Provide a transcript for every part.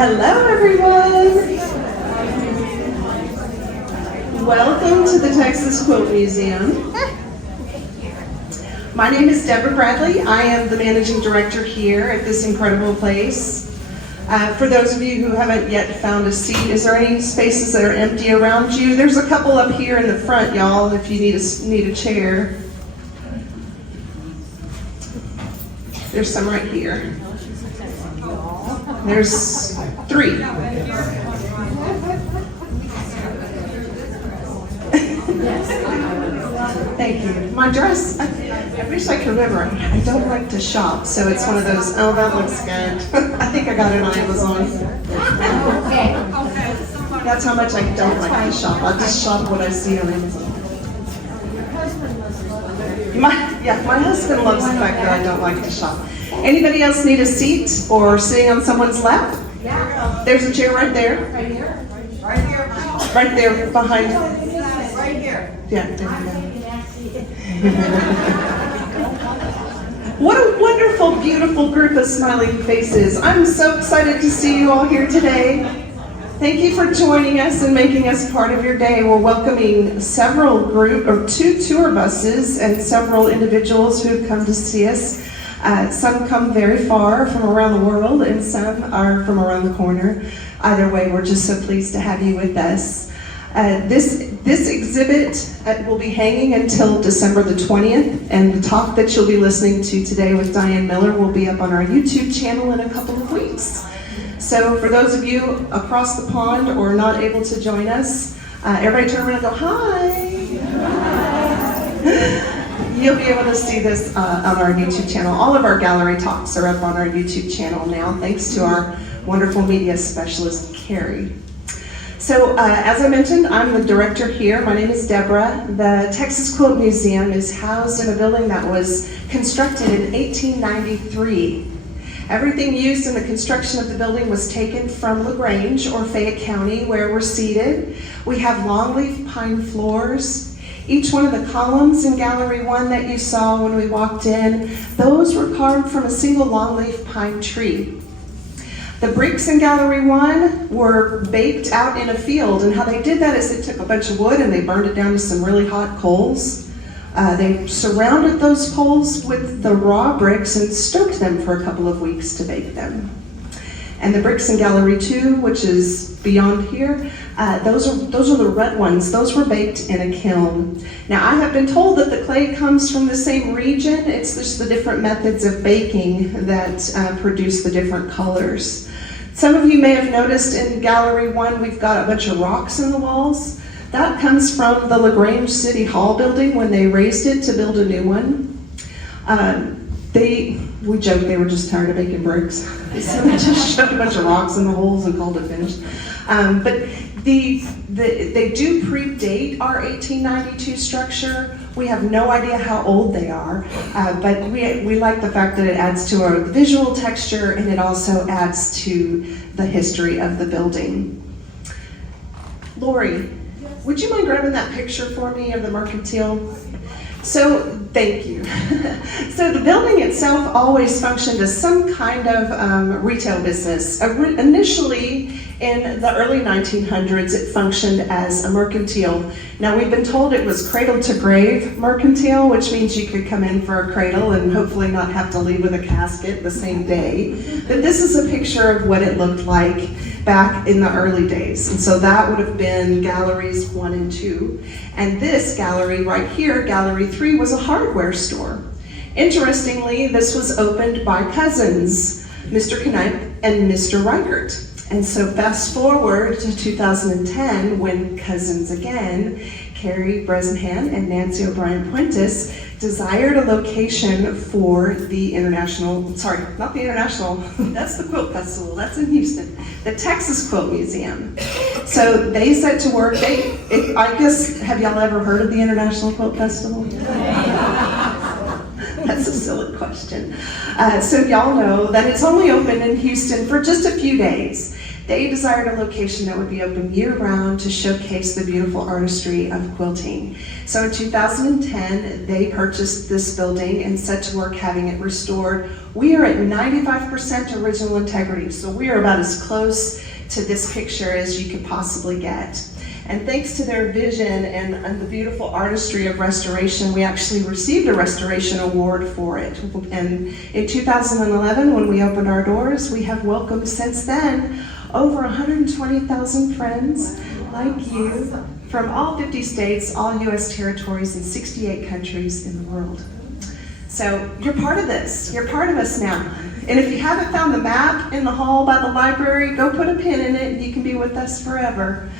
Hello, everyone. Welcome to the Texas Quilt Museum. My name is Deborah Bradley. I am the managing director here at this incredible place. For those of you who haven't yet found a seat, is there any spaces that are empty around you? There's a couple up here in the front, y'all, if you need a chair. There's some right here. There's 3. Thank you. My dress, I wish I could remember. I don't like to shop, so it's one of those, oh, that looks good. I think I got it on Amazon. That's how much I don't like to shop. I'll just shop what I see on Amazon. My husband loves the fact that I don't like to shop. Anybody else need a seat or sitting on someone's lap? Yeah. There's a chair right there. Right here? Right here. Right there behind. Right here. Yeah, there you go. What a wonderful, beautiful group of smiling faces. I'm so excited to see you all here today. Thank you for joining us and making us part of your day. We're welcoming two tour buses and several individuals who have come to see us. Some come very far from around the world and some are from around the corner. Either way, we're just so pleased to have you with us. This exhibit will be hanging until December the 20th, and the talk that you'll be listening to today with Dianne Miller will be up on our YouTube channel in a couple of weeks. So for those of you across the pond or not able to join us, everybody turn around and go, hi. You'll be able to see this on our YouTube channel. All of our gallery talks are up on our YouTube channel now, thanks to our wonderful media specialist, Carrie. So as I mentioned, I'm the director here. My name is Deborah. The Texas Quilt Museum is housed in a building that was constructed in 1893. Everything used in the construction of the building was taken from LaGrange or Fayette County, where we're seated. We have longleaf pine floors. Each one of the columns in Gallery 1 that you saw when we walked in, those were carved from a single longleaf pine tree. The bricks in Gallery 1 were baked out in a field, and how they did that is they took a bunch of wood and they burned it down to some really hot coals. They surrounded those coals with the raw bricks and stoked them for a couple of weeks to bake them. And the bricks in Gallery 2, which is beyond here, those are the red ones. Those were baked in a kiln. Now, I have been told that the clay comes from the same region. It's just the different methods of baking that produce the different colors. Some of you may have noticed in Gallery 1, we've got a bunch of rocks in the walls. That comes from the LaGrange City Hall building when they raised it to build a new one. We joked they were just tired of baking bricks. So they just shoved a bunch of rocks in the holes and called it finished. But they do predate our 1892 structure. We have no idea how old they are, but we like the fact that it adds to our visual texture and it also adds to the history of the building. Lori, would you mind grabbing that picture for me of the mercantile? So, thank you. So the building itself always functioned as some kind of retail business. Initially, in the early 1900s, it functioned as a mercantile. Now, we've been told it was cradle to grave mercantile, which means you could come in for a cradle and hopefully not have to leave with a casket the same day. But this is a picture of what it looked like back in the early days. And so that would have been galleries 1 and 2. And this gallery right here, Gallery 3, was a hardware store. Interestingly, this was opened by cousins, Mr. Knipe and Mr. Reichert. And so fast forward to 2010, when cousins again, Carrie Bresenhan and Nancy O'Brien Puentes, desired a location for the not the International, that's the Quilt Festival, that's in Houston, the Texas Quilt Museum. So they set to work, I guess, have y'all ever heard of the International Quilt Festival? That's a silly question. So y'all know that it's only open in Houston for just a few days. They desired a location that would be open year-round to showcase the beautiful artistry of quilting. So in 2010, they purchased this building and set to work having it restored. We are at 95% original integrity, so we are about as close to this picture as you could possibly get. And thanks to their vision and the beautiful artistry of restoration, we actually received a restoration award for it. And in 2011, when we opened our doors, we have welcomed since then over 120,000 friends like you from all 50 states, all US territories, and 68 countries in the world. So you're part of this. You're part of us now. And if you haven't found the map in the hall by the library, go put a pin in it and you can be with us forever.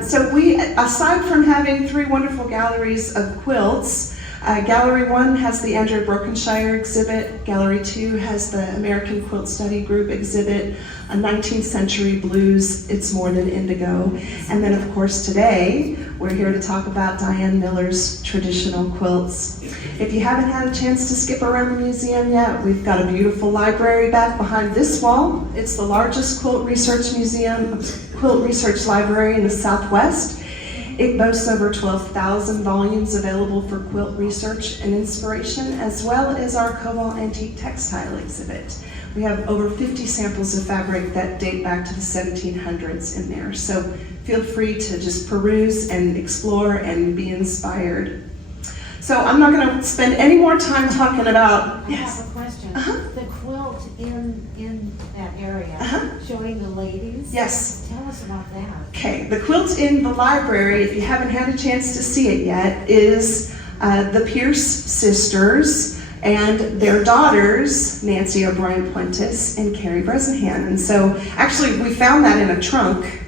So we, aside from having 3 wonderful galleries of quilts, Gallery 1 has the Andrew Brokenshire exhibit, Gallery 2 has the American Quilt Study Group exhibit, a 19th century blues, It's More Than Indigo. And then of course today, we're here to talk about Dianne Miller's traditional quilts. If you haven't had a chance to skip around the museum yet, we've got a beautiful library back behind this wall. It's the largest quilt research library in the Southwest. It boasts over 12,000 volumes available for quilt research and inspiration, as well as our Cobalt Antique Textile exhibit. We have over 50 samples of fabric that date back to the 1700s in there. So feel free to just peruse and explore and be inspired. So I'm not going to spend any more time talking about... I have a question. The quilt in that area, showing the ladies? Yes. Tell us about that. Okay, the quilt in the library, if you haven't had a chance to see it yet, is the Pierce sisters and their daughters, Nancy O'Brien Puentes and Carrie Bresnahan. And so actually we found that in a trunk,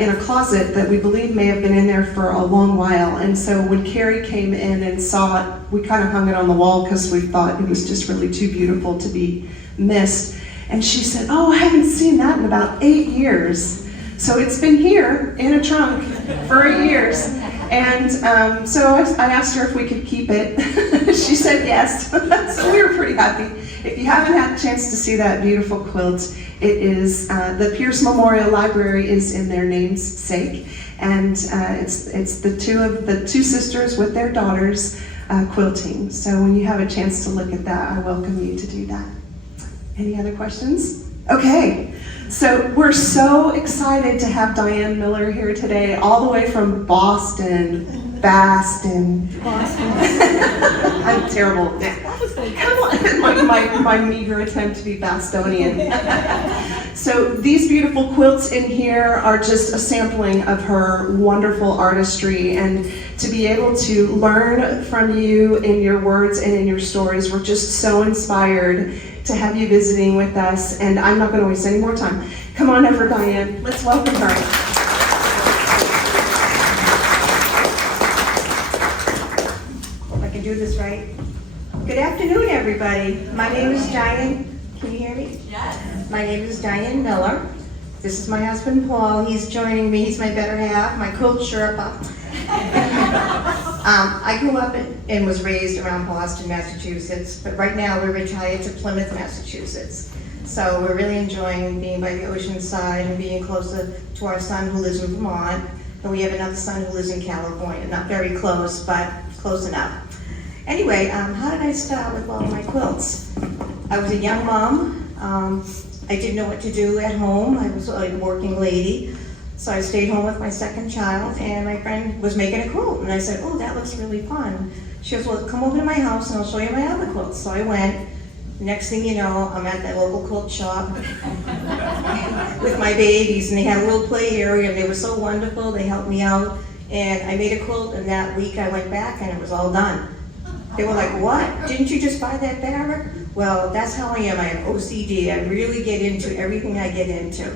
in a closet that we believe may have been in there for a long while. And so when Carrie came in and saw it, we kind of hung it on the wall because we thought it was just really too beautiful to be missed. And she said, "Oh, I haven't seen that in about 8 years." So it's been here in a trunk for 8 years. And so I asked her if we could keep it. She said yes. So we were pretty happy. If you haven't had a chance to see that beautiful quilt, it is, the Pierce Memorial Library is in their namesake. And it's the two sisters with their daughters quilting. So when you have a chance to look at that, I welcome you to do that. Any other questions? Okay. So we're so excited to have Dianne Miller here today, all the way from Boston. I'm terrible. Come on, my meager attempt to be Bostonian. So these beautiful quilts in here are just a sampling of her wonderful artistry, and to be able to learn from you in your words and in your stories, we're just so inspired to have you visiting with us, and I'm not going to waste any more time. Come on over, Dianne. Let's welcome her. If I can do this right. Good afternoon, everybody. My name is Dianne. Can you hear me? Yes. My name is Dianne Miller. This is my husband, Paul. He's joining me. He's my better half, my quilt Sherpa. I grew up and was raised around Boston, Massachusetts, but right now we're retired to Plymouth, Massachusetts. So we're really enjoying being by the ocean side and being closer to our son who lives in Vermont. And we have another son who lives in California. Not very close, but close enough. Anyway, how did I start with all my quilts? I was a young mom. I didn't know what to do at home. I was like a working lady. So I stayed home with my second child, and my friend was making a quilt. And I said, "Oh, that looks really fun." She goes, "Well, come over to my house and I'll show you my other quilts." So I went. Next thing you know, I'm at that local quilt shop with my babies, and they had a little play area, and they were so wonderful. They helped me out, and I made a quilt, and that week I went back, and it was all done. They were like, "What? Didn't you just buy that fabric?" Well, that's how I am. I have OCD. I really get into everything I get into.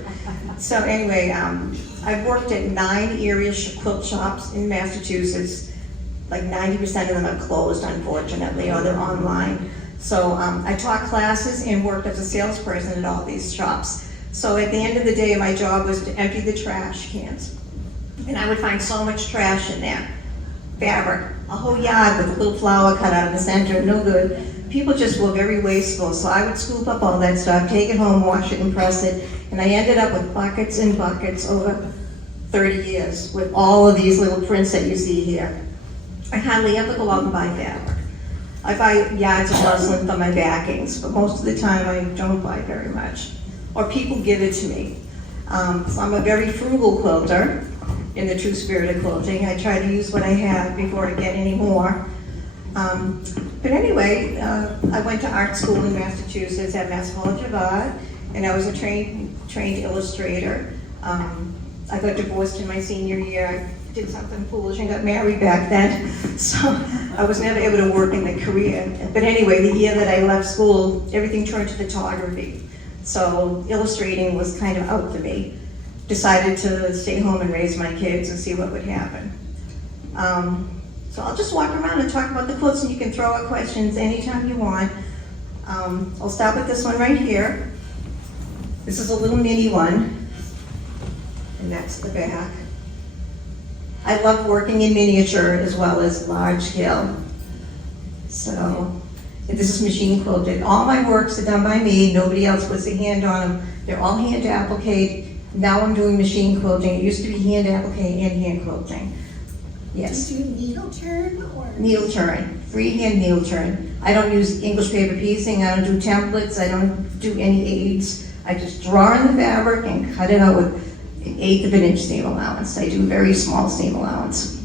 So anyway, I've worked at 9 area quilt shops in Massachusetts. Like 90% of them are closed, unfortunately, or they're online. So I taught classes and worked as a salesperson at all these shops. So at the end of the day, my job was to empty the trash cans. And I would find so much trash in there. Fabric, a whole yard with a little flower cut out in the center, no good. People just were very wasteful, so I would scoop up all that stuff, take it home, wash it and press it, And I ended up with buckets and buckets over 30 years with all of these little prints that you see here. I hardly ever go out and buy fabric. I buy yards of muslin for my backings, but most of the time I don't buy very much. Or people give it to me. So I'm a very frugal quilter in the true spirit of quilting. I try to use what I have before I get any more. But anyway, I went to art school in Massachusetts at Mass College of Art, and I was a trained illustrator. I got divorced in my senior year. I did something foolish and got married back then, so I was never able to work in the career. But anyway, the year that I left school, everything turned to photography. So illustrating was kind of out for me. Decided to stay home and raise my kids and see what would happen. So I'll just walk around and talk about the quilts, and you can throw out questions anytime you want. I'll start with this one right here. This is a little mini one, and that's the back. I love working in miniature as well as large scale. So this is machine quilted. All my works are done by me. Nobody else puts a hand on them. They're all hand appliqued. Now I'm doing machine quilting. It used to be hand applique and hand quilting. Yes. Do you needle turn or? Needle turn, freehand needle turn. I don't use English paper piecing. I don't do templates. I don't do any aids. I just draw in the fabric and cut it out with 1/8 of an inch seam allowance. I do very small seam allowance.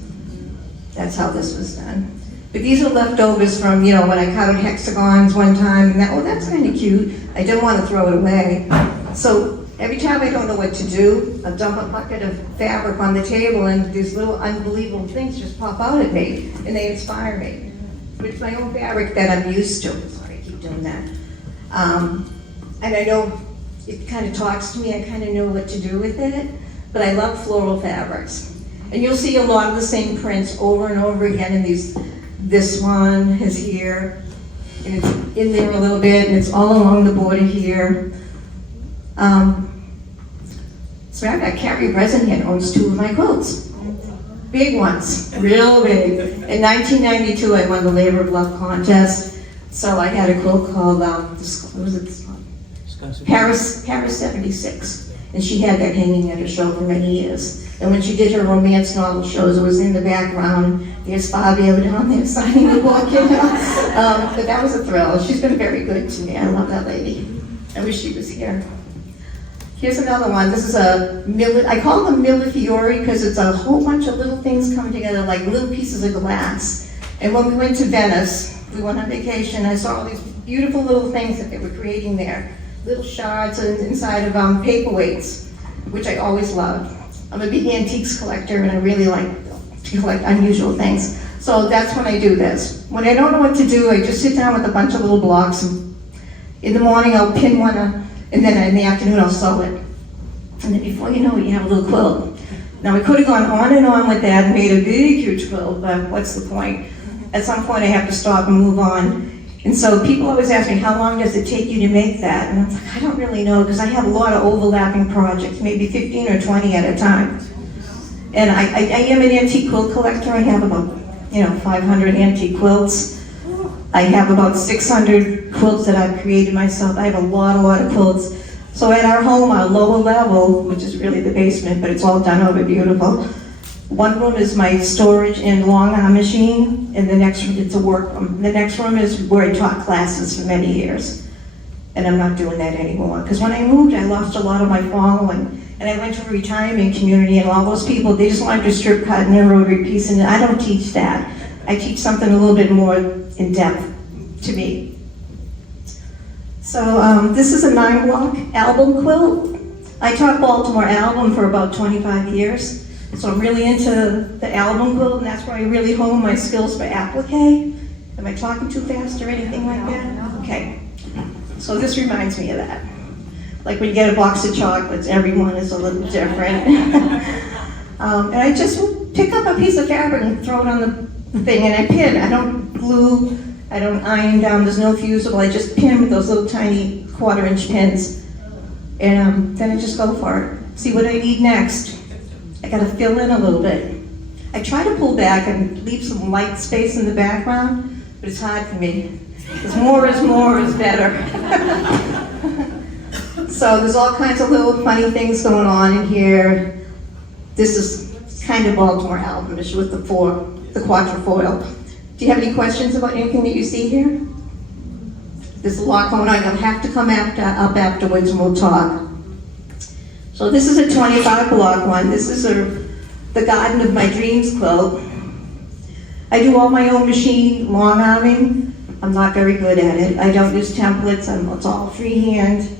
That's how this was done. But these are leftovers from, when I cut out hexagons one time, and that's kind of cute. I didn't want to throw it away. So every time I don't know what to do, I'll dump a bucket of fabric on the table, and these little unbelievable things just pop out at me, and they inspire me. But it's my own fabric that I'm used to. Sorry, I keep doing that. And I know it kind of talks to me. I kind of know what to do with it, but I love floral fabrics. And you'll see a lot of the same prints over and over again in these. This one is here, and it's in there a little bit, and it's all along the border here. So I've got Carrie Bresnahan owns 2 of my quilts. Big ones, real big. In 1992, I won the Labor of Love contest. So I had a quilt called, what was it? Paris 76. And she had that hanging at her show for many years. And when she did her romance novel shows, it was in the background. There's Fabio down there signing the book, But that was a thrill. She's been very good to me. I love that lady. I wish she was here. Here's another one. This is I call them millefiori because it's a whole bunch of little things coming together like little pieces of glass. And when we went to Venice, we went on vacation, I saw all these beautiful little things that they were creating there. Little shards inside of paperweights, which I always loved. I'm a big antiques collector, and I really like to collect unusual things. So that's when I do this. When I don't know what to do, I just sit down with a bunch of little blocks. And in the morning, I'll pin one, and then in the afternoon, I'll sew it. And then before you know it, you have a little quilt. Now, I could have gone on and on with that and made a big, huge quilt, but what's the point? At some point, I have to stop and move on. And so people always ask me, how long does it take you to make that? And I'm like, I don't really know, because I have a lot of overlapping projects, maybe 15 or 20 at a time. And I am an antique quilt collector. I have about, 500 antique quilts. I have about 600 quilts that I've created myself. I have a lot of quilts. So at our home, our lower level, which is really the basement, but it's all done over beautiful. One room is my storage and long arm machine, and the next room, it's a work room. The next room is where I taught classes for many years. And I'm not doing that anymore, because when I moved, I lost a lot of my following. And I went to a retirement community, and all those people, they just wanted to strip cut and embroidery piece, and I don't teach that. I teach something a little bit more in depth to me. So this is a 9-block album quilt. I taught Baltimore album for about 25 years. So I'm really into the album quilt, and that's where I really hone my skills for applique. Am I talking too fast or anything like that? Okay. So this reminds me of that. Like when you get a box of chocolates, everyone is a little different. And I just pick up a piece of fabric and throw it on the thing, and I pin. I don't glue, I don't iron down, there's no fusible. I just pin with those little tiny 1/4-inch pins. And then I just go for it. See what I need next. I gotta fill in a little bit. I try to pull back and leave some light space in the background, but it's hard for me. Because more is better. So there's all kinds of little funny things going on in here. This is kind of Baltimore album-ish with the quatrefoil. Do you have any questions about anything that you see here? There's a lot going on. You'll have to come up afterwards and we'll talk. So this is a 25 block one. This is the Garden of My Dreams quilt. I do all my own machine long arming. I'm not very good at it. I don't use templates. It's all freehand.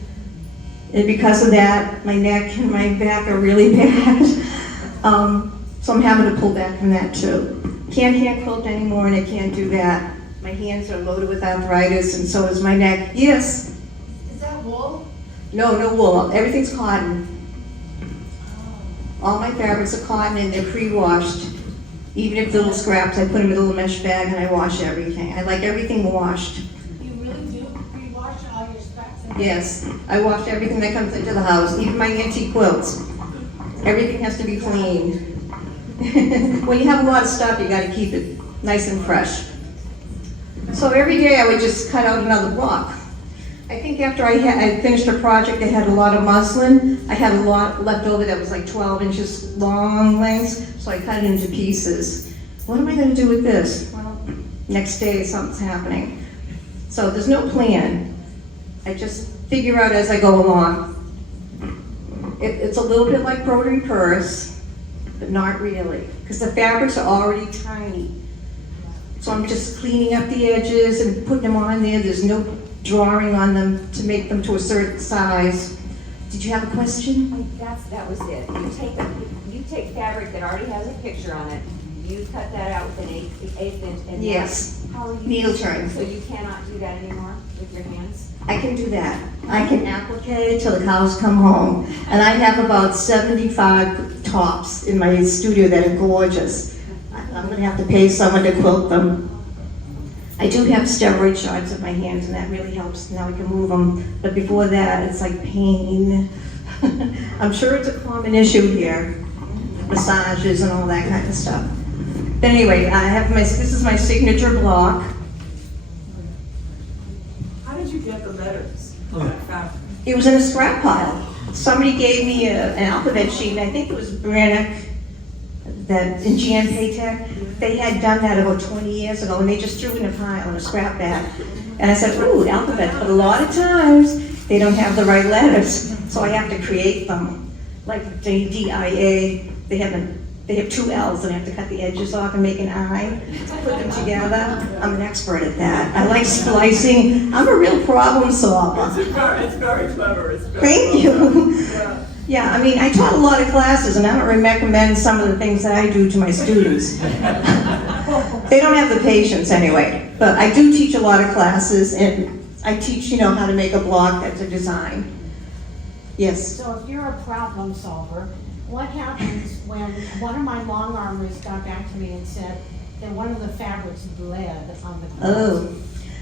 And because of that, my neck and my back are really bad. So I'm having to pull back from that too. Can't hand quilt anymore and I can't do that. My hands are loaded with arthritis and so is my neck. Yes? Is that wool? No, no wool. Everything's cotton. All my fabrics are cotton and they're pre-washed. Even if little scraps, I put them in a little mesh bag and I wash everything. I like everything washed. You really do pre-wash all your scraps? Yes, I wash everything that comes into the house, even my antique quilts. Everything has to be clean. When you have a lot of stuff, you gotta keep it nice and fresh. So every day I would just cut out another block. I think after I finished a project, I had a lot of muslin. I had a lot left over that was like 12 inches long lengths, so I cut it into pieces. What am I gonna do with this? Well, next day something's happening. So there's no plan. I just figure out as I go along. It's a little bit like broderie purse, but not really, because the fabrics are already tiny. So I'm just cleaning up the edges and putting them on there. There's no drawing on them to make them to a certain size. Did you have a question? That was it. You take fabric that already has a picture on it, you cut that out with an eighth inch, and Yes. how are you? Needle turn. So you cannot do that anymore with your hands? I can do that. I can applique it till the cows come home. And I have about 75 tops in my studio that are gorgeous. I'm gonna have to pay someone to quilt them. I do have steroid shots of my hands and that really helps. Now I can move them. But before that, it's like pain. I'm sure it's a common issue here. Massages and all that kind of stuff. But anyway, this is my signature block. How did you get the letters? It was in a scrap pile. Somebody gave me an alphabet sheet, and I think it was Brannick, that in GM Paytech. They had done that about 20 years ago, and they just threw it in a pile in a scrap bag. And I said, ooh, alphabet, but a lot of times they don't have the right letters, so I have to create them. Like D-I-A, they have 2 L's, and I have to cut the edges off and make an I, put them together. I'm an expert at that. I like splicing. I'm a real problem solver. It's very clever. Thank you. Yeah. Yeah, I mean, I taught a lot of classes, and I don't recommend some of the things that I do to my students. They don't have the patience anyway, but I do teach a lot of classes, and I teach, how to make a block that's a design. Yes? So if you're a problem solver, what happens when one of my long armors got back to me and said that one of the fabrics bled on the quilt? Oh,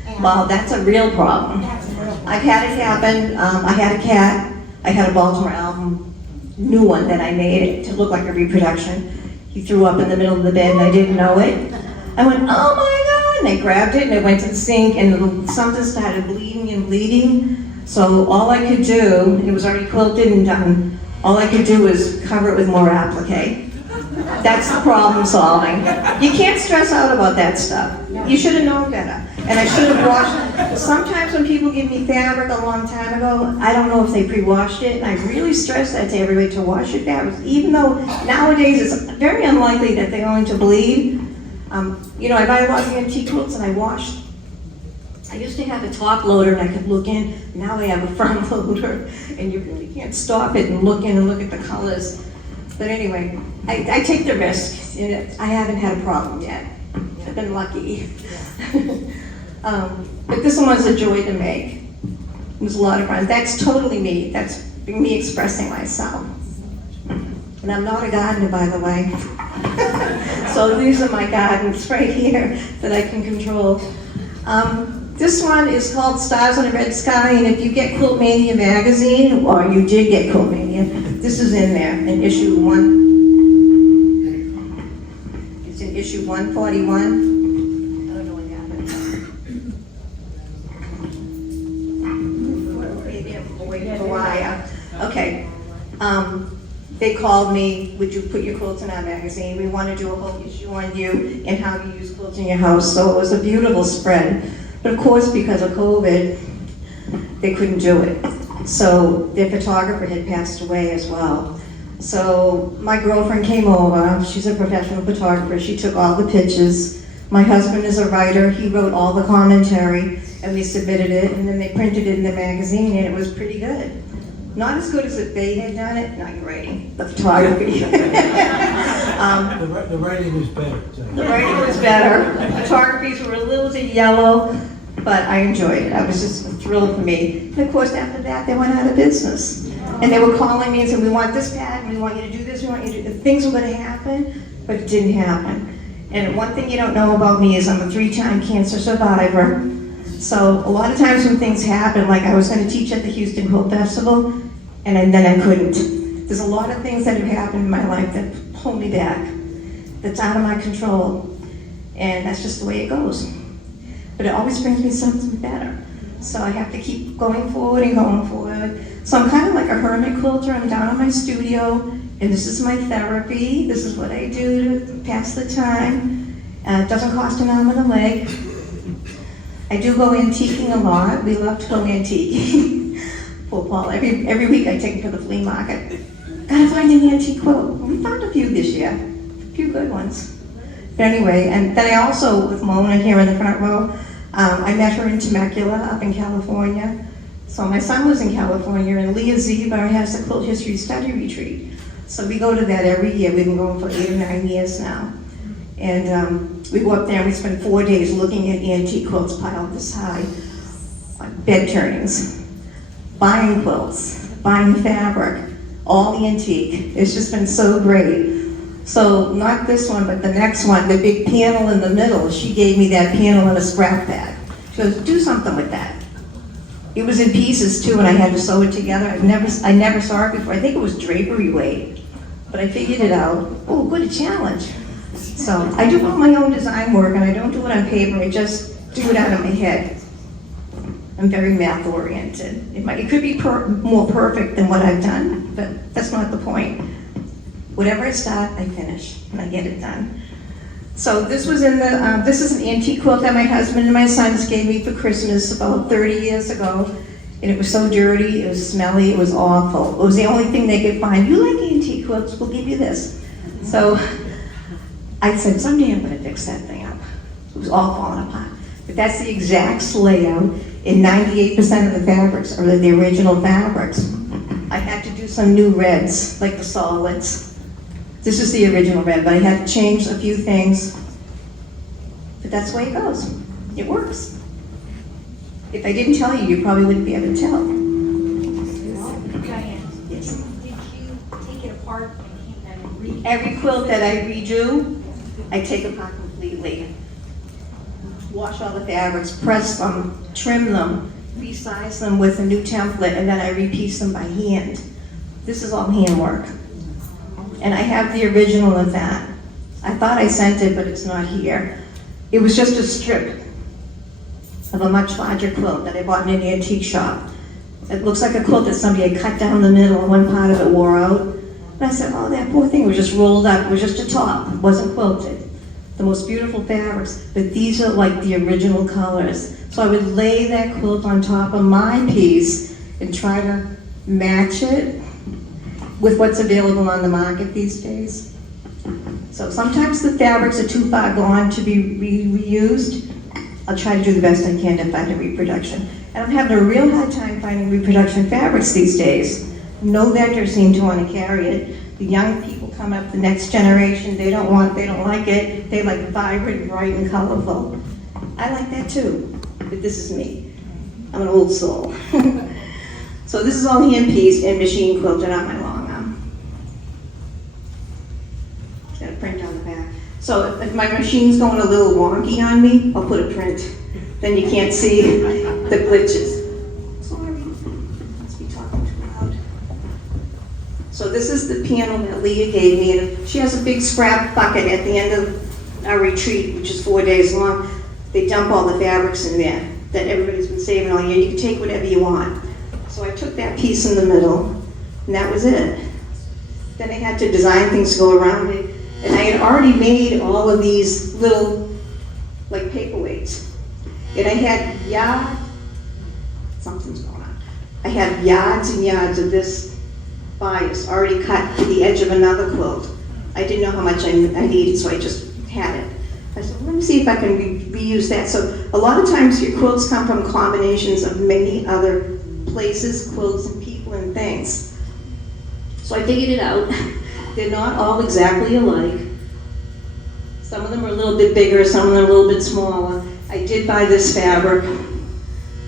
And well, that's a real problem. that's a real problem. I've had it happen. I had a cat. I had a Baltimore album, new one that I made to look like a reproduction. He threw up in the middle of the bed and I didn't know it. I went, oh my God, and I grabbed it and it went to the sink and something started bleeding and bleeding. So all I could do, it was already quilted and done, all I could do was cover it with more applique. That's the problem solving. You can't stress out about that stuff. You should have known better. And I should have washed it. Sometimes when people give me fabric a long time ago, I don't know if they pre-washed it, and I really stress that to everybody to wash your fabrics, even though nowadays it's very unlikely that they're going to bleed. I buy a lot of antique quilts and I wash. I used to have a top loader and I could look in. Now I have a front loader, and you really can't stop it and look in and look at the colors. But anyway, I take the risk. I haven't had a problem yet. I've been lucky. But this one was a joy to make. It was a lot of fun. That's totally me. That's me expressing myself. And I'm not a gardener, by the way. So these are my gardens right here that I can control. This one is called Stars on a Red Sky, and if you get Quilt Mania magazine, or you did get Quilt Mania, this is in there in issue 1. It's in issue 141. Maybe I'm waiting for a while. they called me, would you put your quilts in our magazine? We want to do a whole issue on you and how you use quilts in your house. So it was a beautiful spread. But of course, because of COVID, they couldn't do it. So their photographer had passed away as well. So my girlfriend came over. She's a professional photographer. She took all the pictures. My husband is a writer. He wrote all the commentary, and we submitted it, and then they printed it in the magazine, and it was pretty good. Not as good as if they had done it, not your writing, the photography. The writing was better. The writing was better. The photographies were a little bit yellow, but I enjoyed it. I was just thrilled for me. And of course, after that, they went out of business. And they were calling me and saying, we want this pattern, we want you to do this, we want you to do... Things were gonna happen, but it didn't happen. And one thing you don't know about me is I'm a 3-time cancer survivor. So a lot of times when things happen, like I was gonna teach at the Houston Quilt Festival, and then I couldn't. There's a lot of things that have happened in my life that pull me back, that's out of my control. And that's just the way it goes. But it always brings me something better. So I have to keep going forward and going forward. So I'm kind of like a hermit quilter. I'm down in my studio, and this is my therapy. This is what I do to pass the time. It doesn't cost an arm and a leg. I do go antiquing a lot. We love to go antiquing. Poor Paul, every week I take him to the flea market. Gotta find an antique quilt. We found a few this year, a few good ones. But anyway, and then I also, with Mona here in the front row, I met her in Temecula up in California. So my son was in California, and Leah Zebar has a quilt history study retreat. So we go to that every year. We've been going for 8 or 9 years now. And we go up there and we spend 4 days looking at antique quilts piled this high, bed turnings, buying quilts, buying fabric, all antique. It's just been so great. So not this one, but the next one, the big panel in the middle, she gave me that panel in a scrap bag. She goes, do something with that. It was in pieces too, and I had to sew it together. I never saw it before. I think it was drapery weight, but I figured it out. Oh, good, a challenge. So I do all my own design work, and I don't do it on paper. I just do it out of my head. I'm very math oriented. It could be more perfect than what I've done, but that's not the point. Whatever I start, I finish, and I get it done. So this was in the, this is an antique quilt that my husband and my sons gave me for Christmas about 30 years ago. And it was so dirty, it was smelly, it was awful. It was the only thing they could find. You like antique quilts, we'll give you this. So I said, someday I'm gonna fix that thing up. It was all falling apart. But that's the exact layout, and 98% of the fabrics are the original fabrics. I had to do some new reds, like the solids. This is the original red, but I had to change a few things. But that's the way it goes. It works. If I didn't tell you, you probably wouldn't be able to tell. Diane, Yes. Did you take it apart and read? Every quilt that I redo, I take apart completely. Wash all the fabrics, press them, trim them, resize them with a new template, and then I repiece them by hand. This is all handwork. And I have the original of that. I thought I sent it, but it's not here. It was just a strip of a much larger quilt that I bought in an antique shop. It looks like a quilt that somebody had cut down the middle and one part of it wore out. And I said, oh, that poor thing was just rolled up. It was just a top. It wasn't quilted. The most beautiful fabrics, but these are like the original colors. So I would lay that quilt on top of my piece and try to match it with what's available on the market these days. So sometimes the fabrics are too far gone to be reused. I'll try to do the best I can to find a reproduction. And I'm having a real hard time finding reproduction fabrics these days. No vendors seem to want to carry it. The young people come up, the next generation, they don't like it. They like vibrant, bright, and colorful. I like that too, but this is me. I'm an old soul. So this is all hand-pieced and machine quilted on my long arm. Got a print on the back. So if my machine's going a little wonky on me, I'll put a print. Then you can't see the glitches. Sorry, must be talking too loud. So this is the panel that Leah gave me, and she has a big scrap bucket at the end of our retreat, which is 4 days long. They dump all the fabrics in there that everybody's been saving all year. You can take whatever you want. So I took that piece in the middle, and that was it. then I had to design things to go around it. And I had already made all of these little, like paperweights. And I had something's going on. I had yards and yards of this bias already cut to the edge of another quilt. I didn't know how much I needed, so I just had it. I said, let me see if I can reuse that. So a lot of times your quilts come from combinations of many other places, quilts and people and things. So I figured it out. They're not all exactly alike. Some of them are a little bit bigger, some of them are a little bit smaller. I did buy this fabric.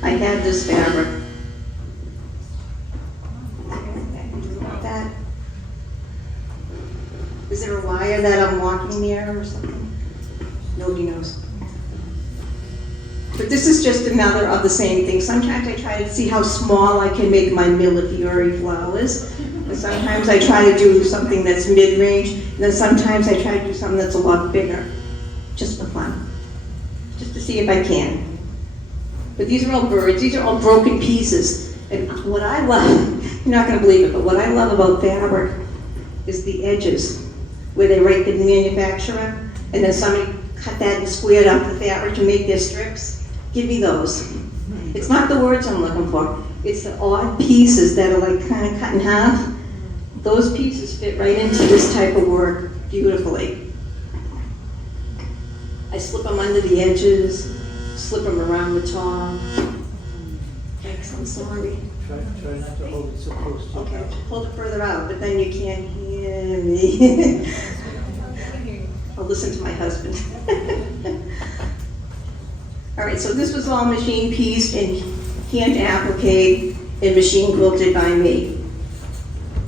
I had this fabric. That. Is there a wire that I'm walking near or something? Nobody knows. But this is just another of the same thing. Sometimes I try to see how small I can make my Millefiori flowers. And sometimes I try to do something that's mid-range. And then sometimes I try to do something that's a lot bigger. Just for fun. Just to see if I can. But these are all birds. These are all broken pieces. And what I love, you're not going to believe it, but what I love about fabric is the edges, where they write the manufacturer, and then somebody cut that and squared up the fabric to make their strips. Give me those. It's not the words I'm looking for. It's the odd pieces that are like kind of cut in half. Those pieces fit right into this type of work beautifully. I slip them under the edges, slip them around the top. Thanks, I'm sorry. Try not to hold it so close to Okay, hold it further out, but then you can't hear me. I'll listen to my husband. All right, so this was all machine pieced and hand appliqued and machine quilted by me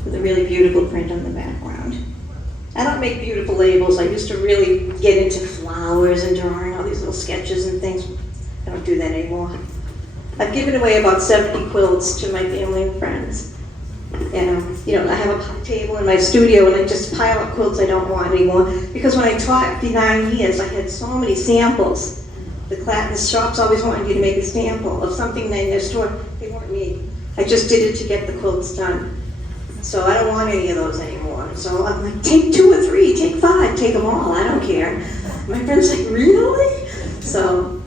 with a really beautiful print on the background. I don't make beautiful labels. I used to really get into flowers and drawing all these little sketches and things. I don't do that anymore. I've given away about 70 quilts to my family and friends. And I have a pie table in my studio and I just pile up quilts I don't want anymore. Because when I taught for 9 years, I had so many samples. The shops always wanted you to make a sample of something in their store. They weren't me. I just did it to get the quilts done. So I don't want any of those anymore. So I'm like, take 2 or 3, take 5, take them all, I don't care. My friend's like, really? So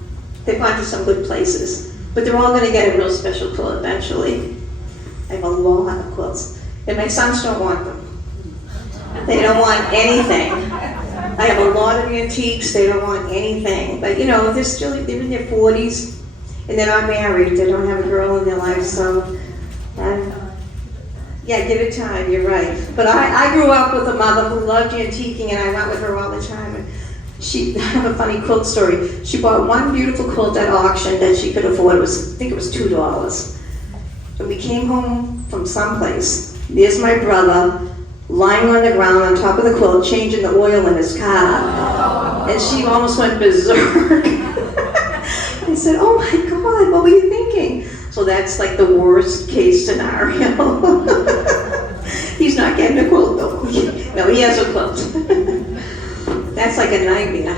they've gone to some good places. But they're all gonna get a real special quilt eventually. I have a lot of quilts. And my sons don't want them. They don't want anything. I have a lot of antiques, they don't want anything. But they're in their 40s and they're not married, they don't have a girl in their life, so yeah, give it time, you're right. But I grew up with a mother who loved antiquing and I went with her all the time. And I have a funny quilt story. She bought one beautiful quilt at auction that she could afford. I think it was $2. And we came home from someplace. There's my brother lying on the ground on top of the quilt, changing the oil in his car. And she almost went berserk. I said, oh my God, what were you thinking? So that's like the worst case scenario. He's not getting a quilt though. No, he has a quilt. That's like a nightmare.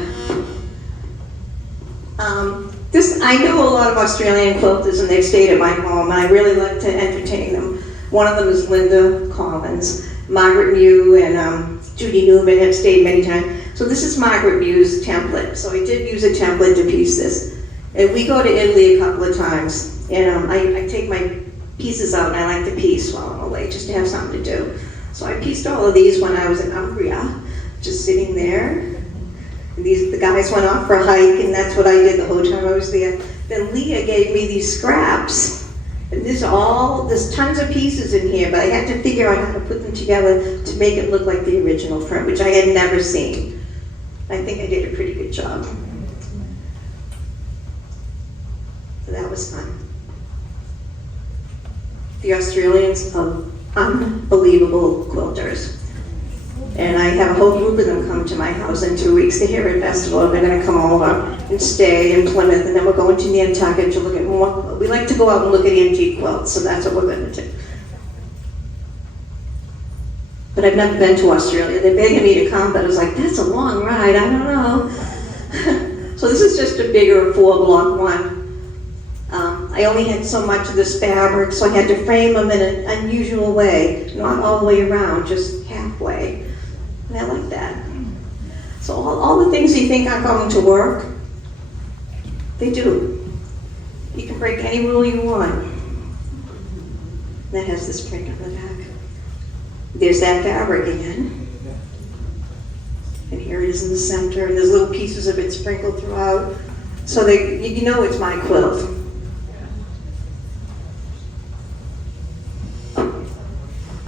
I know a lot of Australian quilters and they've stayed at my home and I really like to entertain them. One of them is Linda Collins. Margaret Mew and Judy Newman have stayed many times. So this is Margaret Mew's template. So I did use a template to piece this. And we go to Italy a couple of times. And I take my pieces out and I like to piece while I'm away just to have something to do. So I pieced all of these when I was in Umbria, just sitting there. And the guys went off for a hike and that's what I did the whole time I was there. Then Leah gave me these scraps. And there's tons of pieces in here, but I had to figure out how to put them together to make it look like the original print, which I had never seen. I think I did a pretty good job. So that was fun. The Australians are unbelievable quilters. And I have a whole group of them come to my house in 2 weeks. The Herod Festival. They're going to come over and stay in Plymouth, and then we're going to Nantucket to look at more. We like to go out and look at antique quilts, so that's what we're going to do. But I've never been to Australia. They're begging me to come, but I was like, that's a long ride. I don't know. So this is just a bigger 4-block one. I only had so much of this fabric, so I had to frame them in an unusual way, not all the way around, just half way. And I like that. So all the things you think aren't going to work, they do. You can break any rule you want. That has this print on the back. There's that fabric again. And here it is in the center, and there's little pieces of it sprinkled throughout. So you know it's my quilt.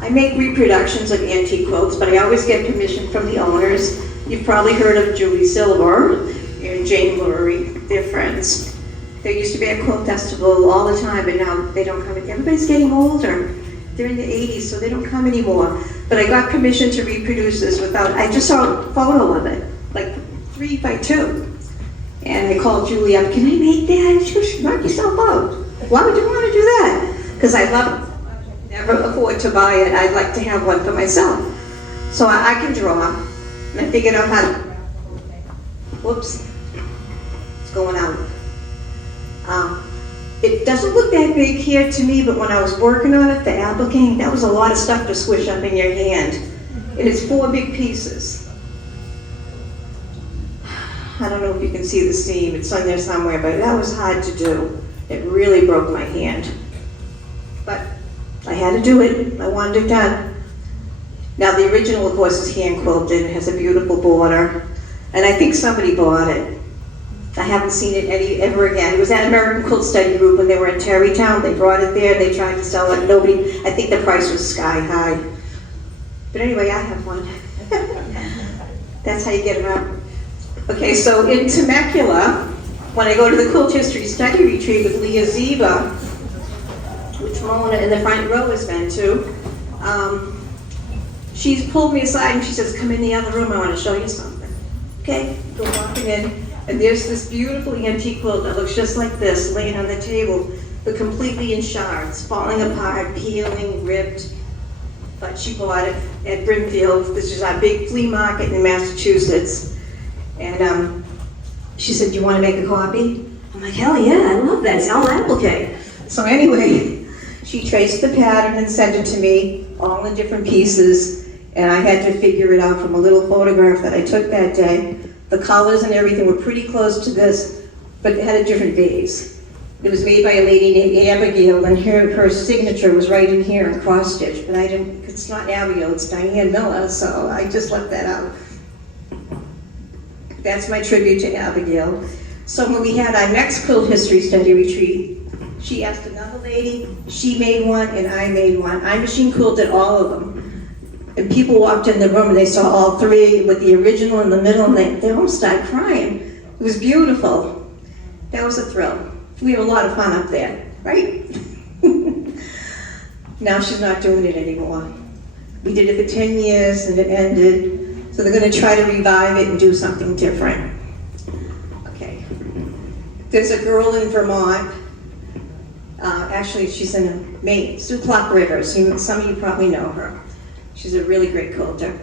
I make reproductions of antique quilts, but I always get permission from the owners. You've probably heard of Julie Silver and Jane Lurie. They're friends. There used to be a quilt festival all the time, but now they don't come. Everybody's getting older. They're in the 80s, so they don't come anymore. But I got permission to reproduce this I just saw a photo of it, like 3 by 2. And I called Julie up, can I make that? She goes, knock yourself out. Why would you want to do that? Because I love it. Never afford to buy it. I'd like to have one for myself. So I can draw, and I figured out how to, whoops, it's going out. It doesn't look that big here to me, but when I was working on it, the applique, that was a lot of stuff to squish up in your hand. And it's 4 big pieces. I don't know if you can see the seam, it's on there somewhere, but that was hard to do. It really broke my hand. But I had to do it, I wanted it done. Now the original, of course, is hand quilted, it has a beautiful border, and I think somebody bought it. I haven't seen it ever again. It was at American Quilt Study Group when they were in Terrytown. They brought it there, they tried to sell it, nobody, I think the price was sky high. But anyway, I have one. That's how you get around. Okay, so in Temecula, when I go to the Quilt History Study Retreat with Leah Ziba, which Mona in the front row has been to, she's pulled me aside and she says, come in the other room, I want to show you something. Okay, go walking in, and there's this beautiful antique quilt that looks just like this, laying on the table, but completely in shards, falling apart, peeling, ripped. But she bought it at Brimfield. This is our big flea market in Massachusetts. And she said, do you want to make a copy? I'm like, hell yeah, I love that, it's all applique. So anyway, she traced the pattern and sent it to me, all in different pieces, and I had to figure it out from a little photograph that I took that day. The colors and everything were pretty close to this, but it had a different base. It was made by a lady named Abigail, and her signature was right in here in cross stitch, but it's not Abigail, it's Dianne Miller, so I just left that out. That's my tribute to Abigail. So when we had our next quilt history study retreat, she asked another lady, she made one, and I made one. I machine quilted all of them. And people walked in the room and they saw all 3 with the original in the middle, and they almost started crying. It was beautiful. That was a thrill. We have a lot of fun up there, right? Now she's not doing it anymore. We did it for 10 years and it ended, so they're going to try to revive it and do something different. Okay. There's a girl in Vermont. Actually, she's in Maine, Sue Clark Rivers. Some of you probably know her. She's a really great quilter.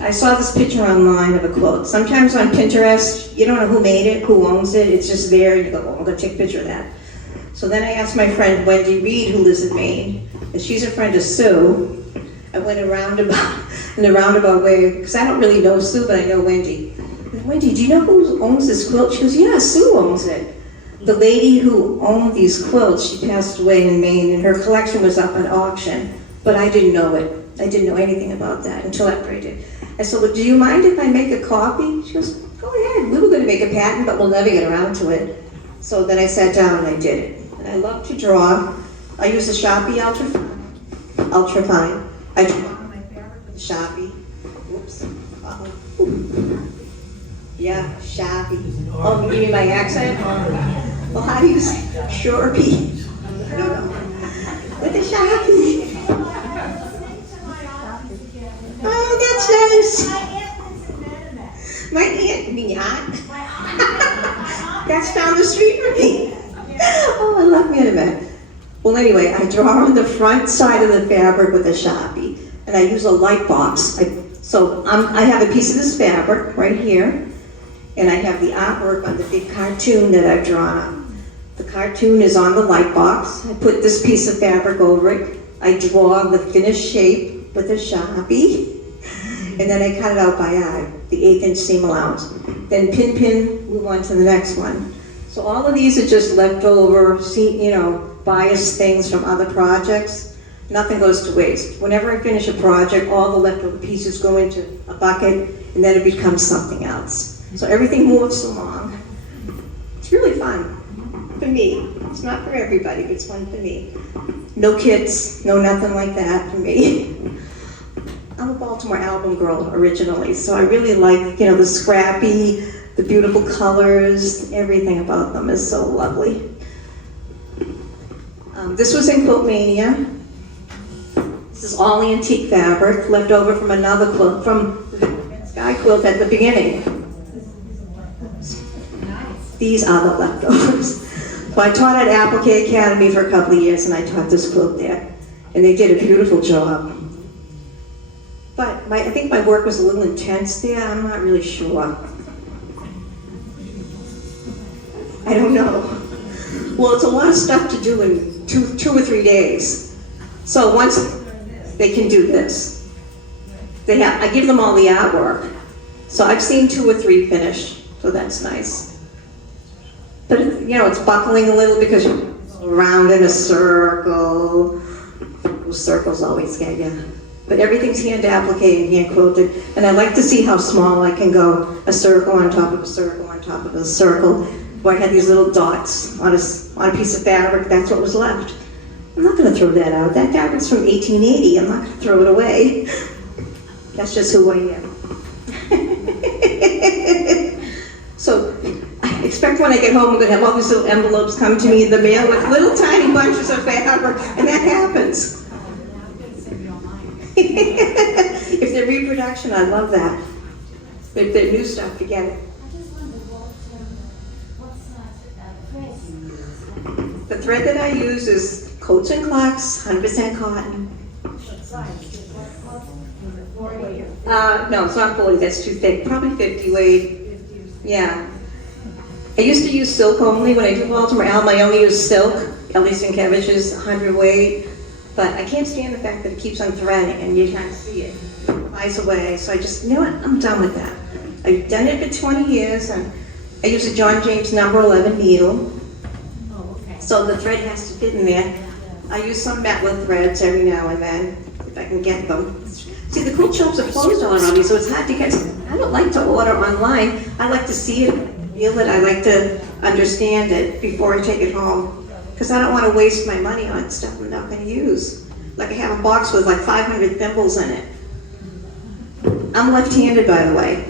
I saw this picture online of a quilt. Sometimes on Pinterest, you don't know who made it, who owns it. It's just there, and you go, oh, I'm going to take a picture of that. So then I asked my friend Wendy Reed, who lives in Maine, and she's a friend of Sue. I went in a roundabout way, because I don't really know Sue, but I know Wendy. And Wendy, do you know who owns this quilt? She goes, yeah, Sue owns it. The lady who owned these quilts, she passed away in Maine, and her collection was up at auction, but I didn't know it. I didn't know anything about that until after I did. I said, well, do you mind if I make a copy? She goes, go ahead. We were going to make a patent, but we'll never get around to it. So then I sat down and I did it. And I love to draw. I use a Sharpie Ultra Fine. I draw on my fabric with a Sharpie. Oops. Uh-oh. Yeah, Sharpie. Oh, you mean my accent? Well, how do you say Sharpie? I don't know. With a Sharpie. Oh, that's nice. My aunt, me aunt. That's down the street from me. Oh, I love Minimet. Well, anyway, I draw on the front side of the fabric with a Sharpie, and I use a light box. I have a piece of this fabric right here, and I have the artwork on the big cartoon that I've drawn up. The cartoon is on the light box. I put this piece of fabric over it. I draw the finished shape with a Sharpie, And then I cut it out by eye, the 1/8" seam allowance. Then pin, move on to the next one. So all of these are just leftover, biased things from other projects. Nothing goes to waste. Whenever I finish a project, all the leftover pieces go into a bucket, and then it becomes something else. So everything moves along. It's really fun for me. It's not for everybody, but it's fun for me. No kids, no nothing like that for me. I'm a Baltimore album girl originally, so I really like, the scrappy, the beautiful colors, everything about them is so lovely. This was in Quilt Mania. This is all antique fabric, left over from another quilt, from the Sky Quilt at the beginning. These are the leftovers. So I taught at Appliqué Academy for a couple of years, and I taught this quilt there. And they did a beautiful job. But I think my work was a little intense there. I'm not really sure. I don't know. Well, it's a lot of stuff to do in two or 3 days. So once they can do this, I give them all the artwork. So I've seen 2 or 3 finished, so that's nice. But it's buckling a little because you're around in a circle. Those circles always get you. But everything's hand appliqué and hand quilted. And I like to see how small I can go. A circle on top of a circle on top of a circle. Where I had these little dots on a piece of fabric, that's what was left. I'm not gonna throw that out. That fabric's from 1880, I'm not gonna throw it away. That's just who I am. So, I expect when I get home, I'm gonna have all these little envelopes come to me in the mail with little tiny bunches of fabric, and that happens. If they're reproduction, I love that. If they're new stuff, forget it. The thread that I use is Coats and Clark's, 100% cotton. No, it's not 40, that's too thick. Probably 50 weight. Yeah. I used to use silk only. When I do Baltimore Elm, I only use silk. Ellie Sinkevich's 100 weight. But I can't stand the fact that it keeps on threading and you can't see it. It flies away. So I just, I'm done with that. I've done it for 20 years, and I use a John James number 11 needle. So the thread has to fit in there. I use some Metla threads every now and then, if I can get them. See, the quilt shops are closed already, so it's hard to get. I don't like to order online. I like to see it, feel it. I like to understand it before I take it home. Because I don't want to waste my money on stuff I'm not going to use. Like I have a box with like 500 thimbles in it. I'm left-handed, by the way.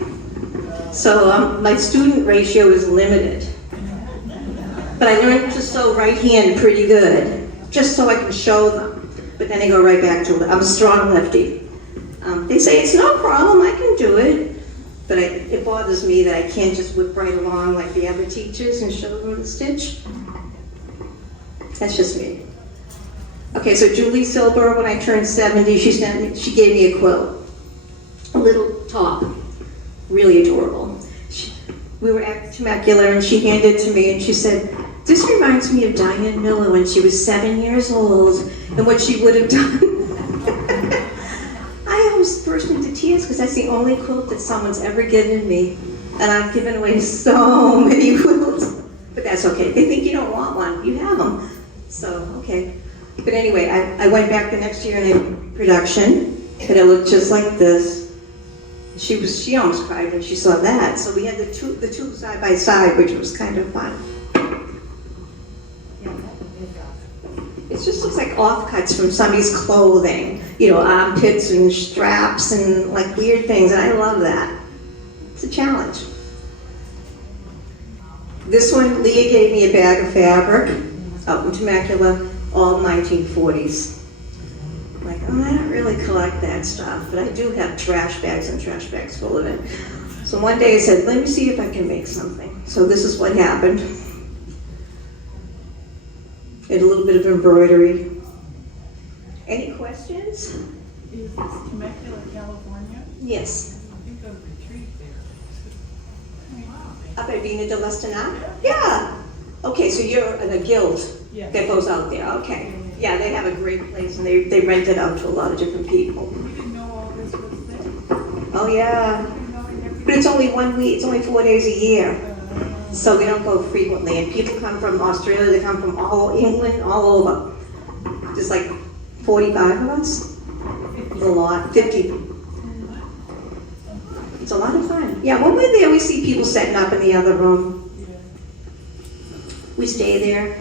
So my student ratio is limited. But I learned to sew right hand pretty good, just so I can show them. But then I go right back to it. I'm a strong lefty. They say it's no problem, I can do it. But it bothers me that I can't just whip right along like the other teachers and show them the stitch. That's just me. Okay, so Julie Silber, when I turned 70, she gave me a quilt. A little top, really adorable. We were at Temecula and she handed it to me and she said, "This reminds me of Dianne Miller when she was 7 years old and what she would have done." I almost burst into tears because that's the only quilt that someone's ever given me. And I've given away so many quilts. But that's okay. They think you don't want one. You have them. So, okay. But anyway, I went back the next year in production and it looked just like this. She almost cried when she saw that. So we had the two side by side, which was kind of fun. It just looks like offcuts from somebody's clothing. Armpits and straps and like weird things, and I love that. It's a challenge. This one, Leah gave me a bag of fabric out in Temecula, all 1940s. Like, I don't really collect that stuff, but I do have trash bags and trash bags full of it. So one day I said, let me see if I can make something. So this is what happened. And a little bit of embroidery. Any questions? Is this Temecula, California? Yes. I think I've retreat there. Wow. Up at Vina de Lestinac? Yeah. Okay, so you're in a guild Yeah. that goes out there. Okay. Yeah, they have a great place and they rent it out to a lot of different people. You didn't know all this was there? Oh, yeah. But it's only 1 week, it's only 4 days a year. So we don't go frequently. And people come from Australia, they come from all England, all over. There's like 45 of us. It's a lot, 50. It's a lot of fun. Yeah, when we're there, we see people setting up in the other room. We stay there.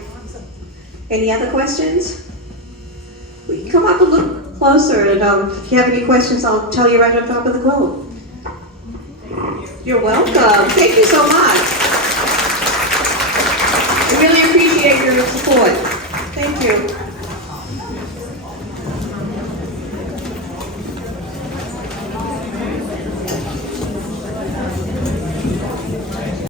Any other questions? We can come up a little closer, and if you have any questions, I'll tell you right on top of the quilt. You're welcome. Thank you so much. I really appreciate your support. Thank you.